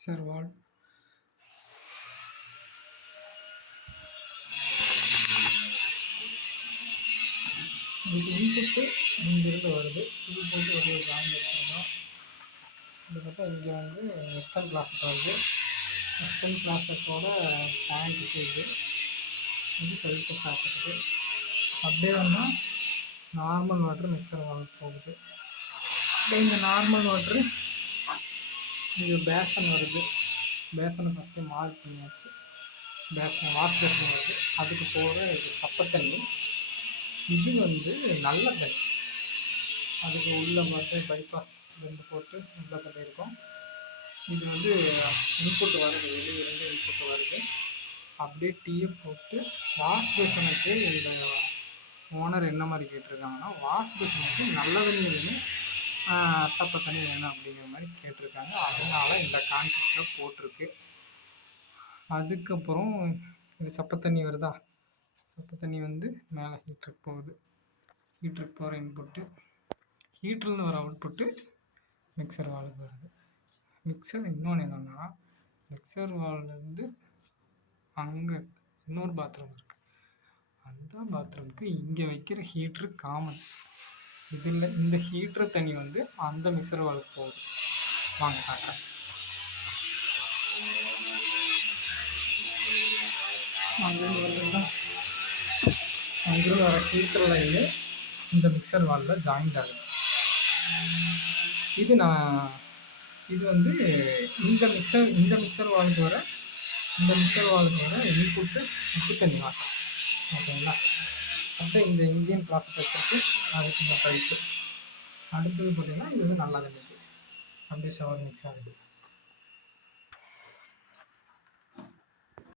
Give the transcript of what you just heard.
Mixer valve. இதுக்கு input இங்கிருந்து வருது. இது போட்டு வெளியே ஜாயின் எடுத்துருந்தோம். இதுக்கப்புறம் இங்கே வந்து வெஸ்டர்ன் கிளாஸட் வருது. வெஸ்டர்ன் கிளாஸட்டோட டேங்க்கு இது கழிக்க சாப்பிட்டுது. அப்படியே வந்தால் நார்மல் வாட்டர் மிக்சர் வால்வ் போகுது. அப்படியே இந்த நார்மல் வாட்ரு இங்கே பேசன் வருது. பேசனை ஃபஸ்ட்டு மார்க் பண்ணியாச்சு. பேசன் வாஷ் பேசன் வருது. அதுக்கு போகிற இது சப்பை தண்ணி. இது வந்து நல்ல தண்ணி. அதுக்கு உள்ளே பார்த்து பைபாஸ் 2 போட்டு உள்ள தண்ணி இருக்கும். இது வந்து இன்புட் வருது, வெளியே இருந்து இன்புட் வருது. அப்படியே டீயை போட்டு வாஷ் பேசனுக்கு இந்த ஓனர் என்ன மாதிரி கேட்டிருக்காங்கன்னா, வாஷ் பேசனுக்கு நல்ல தண்ணி வேணும், சப்பை தண்ணி வேணும் அப்படிங்கிற மாதிரி கேட்டிருக்காங்க. அதனால இந்த கான்செப்டை போட்டிருக்கு. அதுக்கப்புறம் இது சப்பை தண்ணி வருதா, சப்பை தண்ணி வந்து மேலே ஹீட்டருக்கு போகுது. ஹீட்டருக்கு போகிற இன்புட்டு, ஹீட்டர்லேருந்து வர அவுட்புட்டு மிக்சர் வால்வுக்கு வருது. மிக்சர் இன்னொன்று என்னென்னா, மிக்சர் வால்வ்லேருந்து அங்கே இன்னொரு பாத்ரூம் இருக்குது. அந்த பாத்ரூமுக்கு இங்கே வைக்கிற ஹீட்ரு காமன். இதில் இந்த ஹீட்ரு தண்ணி வந்து அந்த மிக்சர் வால்வுக்கு போகுது. வாங்க காட்டுறேன். அங்கேருந்து வருதுங்களா, அங்கேருந்து வர ஹீட்டர் லைனு இந்த மிக்சர் வால்வில் ஜாயிண்ட் ஆகுது. இது வந்து இந்த மிக்சர் வால்வுக்கு வர இன்புட்டு உப்பு தண்ணி வாட்டர். ஓகேங்களா. அப்படியே இந்த இன்ஜின் ப்ராசஸ் வச்சுட்டு அதுக்கு இந்த பைப்பு. அடுத்தது பார்த்திங்கன்னா இது வந்து நல்லா தண்ணிக்கு அப்படியே ஷவர் மிக்ஸ் ஆகுது.